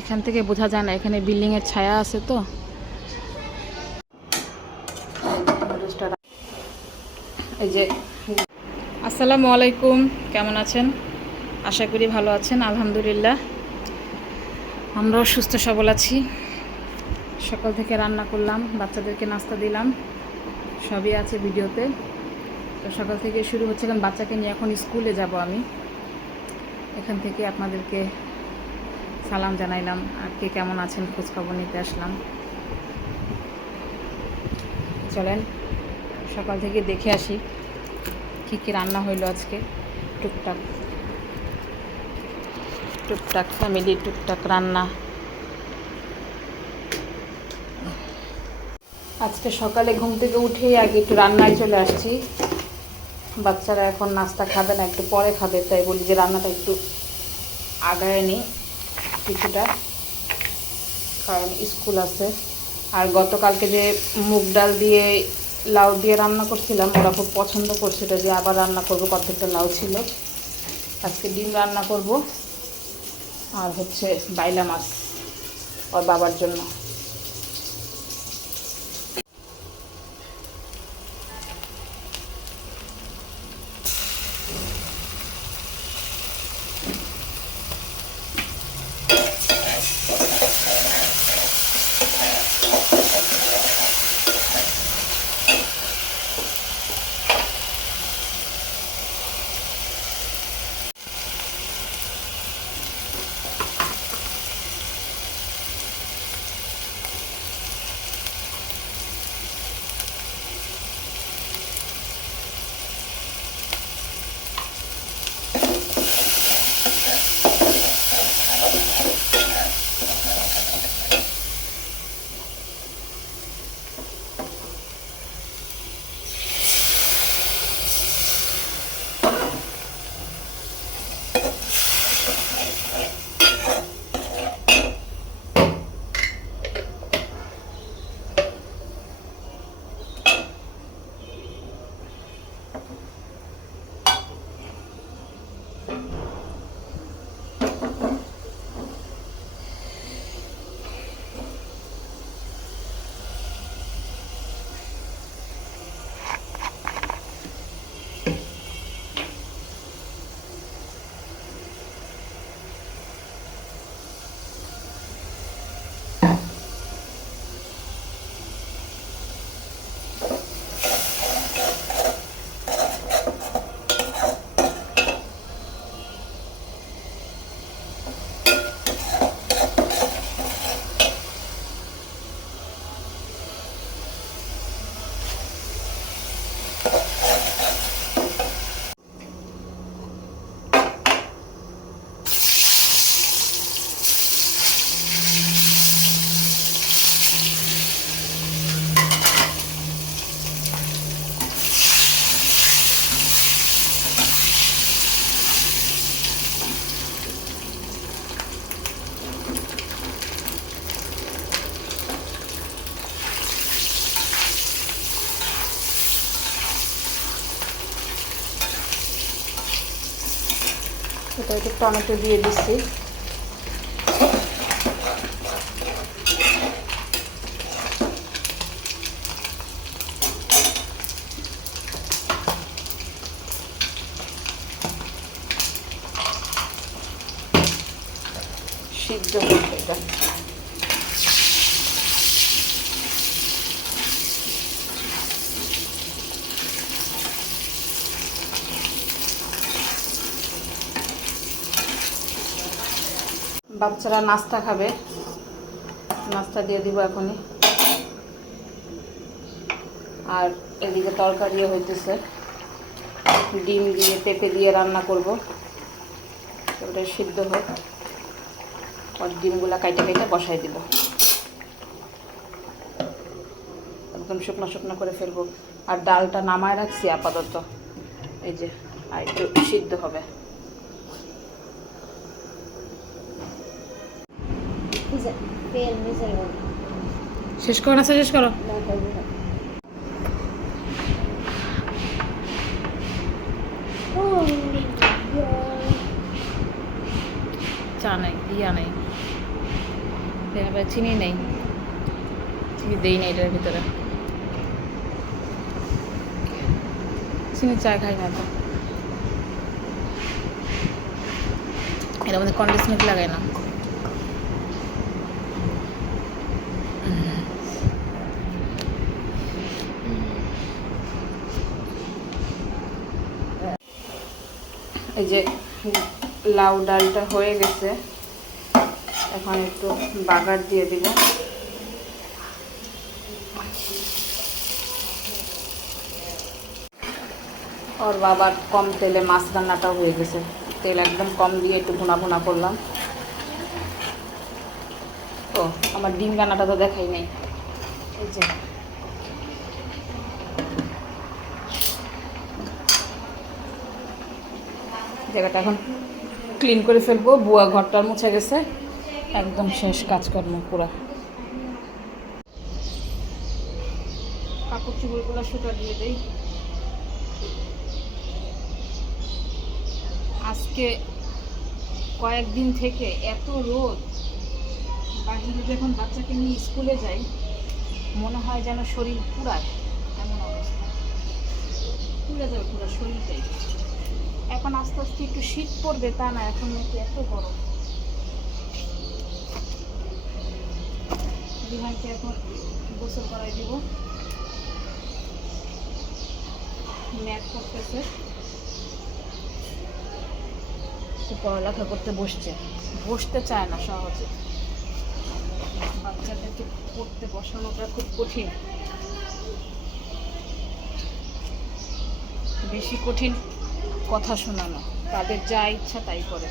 এখান থেকে বোঝা যায় না, এখানে বিল্ডিংয়ের ছায়া আছে তো। এই যে, আসসালামু আলাইকুম, কেমন আছেন? আশা করি ভালো আছেন। আলহামদুলিল্লাহ আমরাও সুস্থ সবল আছি। সকাল থেকে রান্না করলাম, বাচ্চাদেরকে নাস্তা দিলাম, সবই আছে ভিডিওতে। তো সকাল থেকে শুরু হচ্ছে, কারণ বাচ্চাকে নিয়ে এখন স্কুলে যাব আমি। এখান থেকে আপনাদেরকে সালাম জানাইলাম, আর কে কেমন আছেন খোঁজখবর নিতে আসলাম। চলেন সকাল থেকে দেখে আসি কী কী রান্না হইলো আজকে। টুকটাক টুকটাক ফ্যামিলি টুকটাক রান্না। আজকে সকালে ঘুম থেকে উঠেই আগে একটু রান্নায় চলে আসছি। বাচ্চারা এখন নাস্তা খাবে না, একটু পরে খাবে, তাই বলি যে রান্নাটা একটু আগায় নিই কিছুটা, কারণ স্কুল আছে। আর গতকালকে যে মুগ ডাল দিয়ে লাউ দিয়ে রান্না করছিলাম, ওরা খুব পছন্দ করছে, এটা যে আবার রান্না করবো, কতটা লাউ ছিল। আজকে ডিম রান্না করব, আর হচ্ছে বাইলা মাছ ওর বাবার জন্য। এটা একটু টমেটো দিয়ে দিচ্ছি। সিদ্ধ করতে এটা। বাচ্চারা নাস্তা খাবে, নাস্তা দিয়ে দিব এখনই। আর এদিকে তরকারিও হইতেছে, ডিম দিয়ে পেঁপে দিয়ে রান্না করব। ওটা সিদ্ধ হোক, আর ডিমগুলো কাইটা কাইটা বসাই দিব, একদম শুকনো শুকনো করে ফেলবো। আর ডালটা নামায় রাখছি আপাতত, এই যে, আর একটু সিদ্ধ হবে। শেষ করো না, শেষ করো। চা নাই, ইয়া নাই। এবার চিনি নেই, চিনি দেই না এটার ভিতরে, চিনি চা খাই না তো। এর মধ্যে কন্ডেন্স মিল্ক লাগাই না। এই যে লাউ ডালটা হয়ে গেছে, এখন একটু বাগার দিয়ে দিব। ওর বাবার কম তেলে মাছ রান্নাটাও হয়ে গেছে, তেল একদম কম দিয়ে একটু ভুনা ভুনা করলাম। ও আমার ডিম রান্নাটা তো দেখাই নাই। এই যে জায়গাটা এখন ক্লিন করে ফেলবো, বুয়া ঘরটা মুছে গেছে, একদম শেষ কাজকর্ম পুরা। কাপড় চুপড়গুলো সুতা দিয়ে দেই। আজকে কয়েকদিন থেকে এত রোদ, বাহিরে যখন বাচ্চাকে নিয়ে স্কুলে যাই মনে হয় যেন শরীর পুরায়, এমন অবস্থা, পুড়ে যাবে পুরো শরীরটাই। এখন আস্তে আস্তে একটু শীত পড়বে তা না, এখন নাকি এত গরম। রিহানকে এখন গোসল করাই দিব, ম্যাথ করতেছে, পড়ালেখা করতে বসতে চায় না সহজে। বাচ্চাদেরকে পড়তে বসানোটা খুব কঠিন, বেশি কঠিন কথা শোনানো, তাদের যা ইচ্ছা তাই করে,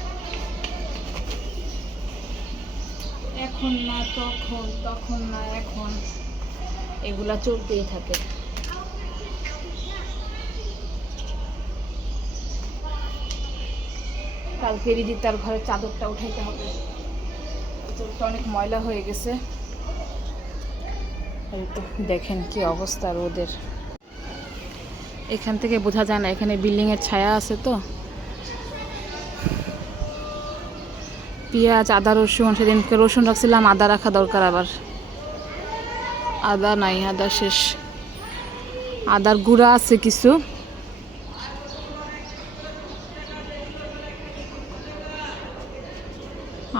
এখন না তখন, তখন না এখন, এগুলা চলতেই থাকে। কালকে রিদি তার ঘরে চাদরটা উঠাইতে হবে, চাদরটা অনেক ময়লা হয়ে গেছে। এই তো দেখেন কি অবস্থা রোদের, এখান থেকে বোঝা যায় না, এখানে বিল্ডিংয়ের ছায়া আছে তো। পেঁয়াজ, আদা, রসুন, সেদিনকে রসুন রাখছিলাম, আদা রাখা দরকার, আবার আদা নাই, আদা শেষ। আদার গুঁড়া আছে কিছু,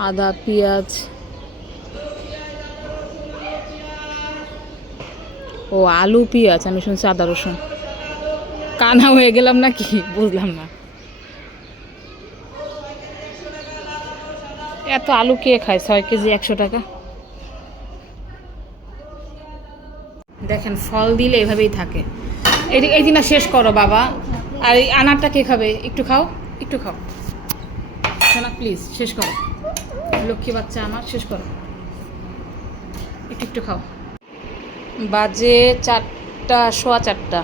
আদা, পেঁয়াজ, ও আলু, পেঁয়াজ, আমি শুনছি আদা রসুন। কানা হয়ে গেলাম নাকি বুঝলাম না। এত আলু কে খায়? 6 কেজি 100 টাকা। দেখেন ফল দিলে এভাবেই থাকে। এই দিনটা শেষ করো বাবা। আর এই আনারটা কে খাবে? একটু খাও, একটু খাও সোনা প্লিজ, শেষ করো। লক্ষ্মী বাচ্চা আমার, শেষ করো, একটু একটু খাও। বাজে 4টা, সোয়া 4টা।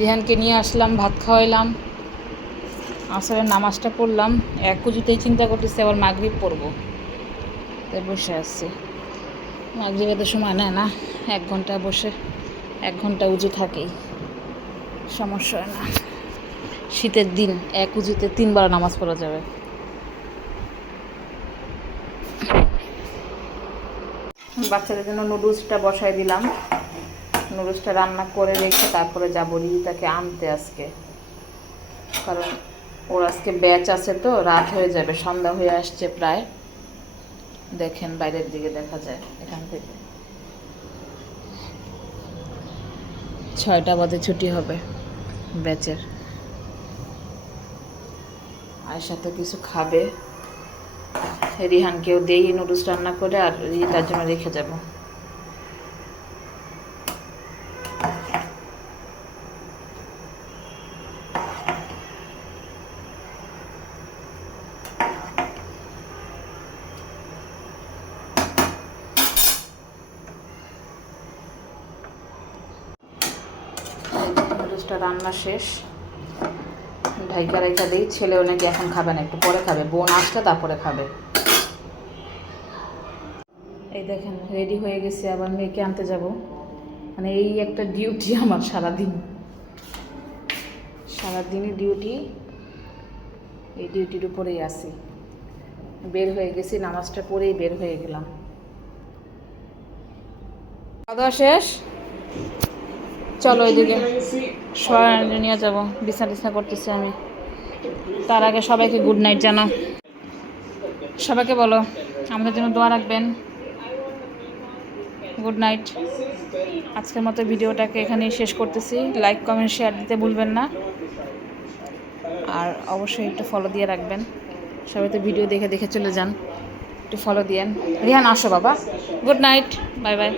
রিহানকে নিয়ে আসলাম, ভাত খাওয়াইলাম, আসরের নামাজটা পড়লাম। এক উজুতেই চিন্তা করতেছি আবার মাগরিব পড়বো, তাই বসে আসছি। মাগরিবে তো সময় নেয় না, 1 ঘন্টা বসে 1 ঘন্টা উজু থাকেই, সমস্যা হয় না। শীতের দিন এক উজুতে 3 বার নামাজ পড়া যাবে। বাচ্চাদের জন্য নুডলসটা বসাই দিলাম, নুডলসটা রান্না করে রেখে তারপরে যাবো রিতাকে আনতে আজকে, কারণ ওর আজকে ব্যাচ আছে তো রাত হয়ে যাবে, সন্ধ্যা হয়ে আসছে প্রায়। দেখেন বাইরের দিকে দেখা যায়, এখান থেকে 6টা বাজে ছুটি হবে ব্যাচের। আর সাথে কিছু খাবে, রিহানকেও দেই নুডলস রান্না করে, আর রিতার জন্য রেখে যাব। নুডলসটা রান্না শেষ, ঢাইকা রেখা দিই। ছেলেও নাকি এখন খাবে না, একটু পরে খাবে, বোন আসলে তারপরে খাবে। এই দেখেন রেডি হয়ে গেছে, আবার মেয়েকে আনতে যাব। মানে এই একটা ডিউটি আমার সারাদিনই ডিউটি, এই ডিউটির উপরেই আছি। বের হয়ে গেছি, নামাজটা পড়েই বের হয়ে গেলাম। খাওয়া দাওয়া শেষ, চলো ওইদিকে শোয়ারে নিয়ে যাবো, বিছনা টিছনা করতেছি আমি। তার আগে সবাইকে গুড নাইট জানাও, সবাইকে বলো আমাদের জন্য দোয়া রাখবেন। Good night. আজকের মতো ভিডিওটাকে এখানেই শেষ করতেছি। লাইক কমেন্ট শেয়ার দিতে ভুলবেন না, আর অবশ্যই একটু ফলো দিয়ে রাখবেন। সবাই তো ভিডিও দেখে দেখে চলে যান, একটু ফলো দিয়েন। রিহান আসো বাবা, গুড নাইট, বাই বাই।